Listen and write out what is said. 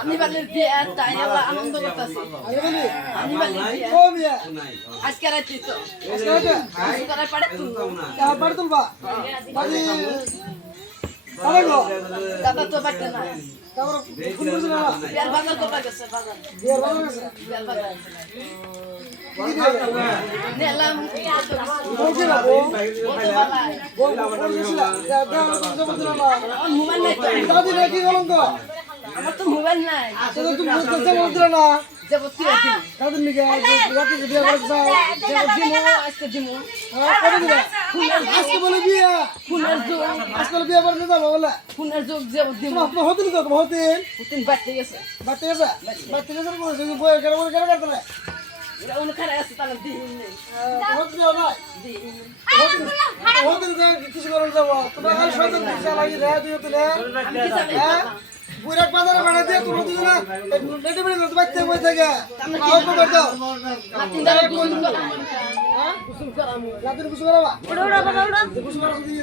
আমি বালের বিয়ে তাই আনন্দ করতেছি আমি বালের বিয়ে আজকে রাতে তো আজকে পারে তুলবা দাদা তো পারতে না বিয়ার বাজার তো পাইছে বিয়ার বাজার নেলাম মোবাইল নাই আমার তো মোবাইল নাই ফোনের যোগ বাড়তে গেছে কিছু করার যাবো তোমার বুড়াক বাজারে বাড়া দিয়ে তোমরা দুজনা নেটে বেড়ে যাও বাচ্চা বই থেকে আও কর দাও রাতের গোসল করাবা গোসল করা যদি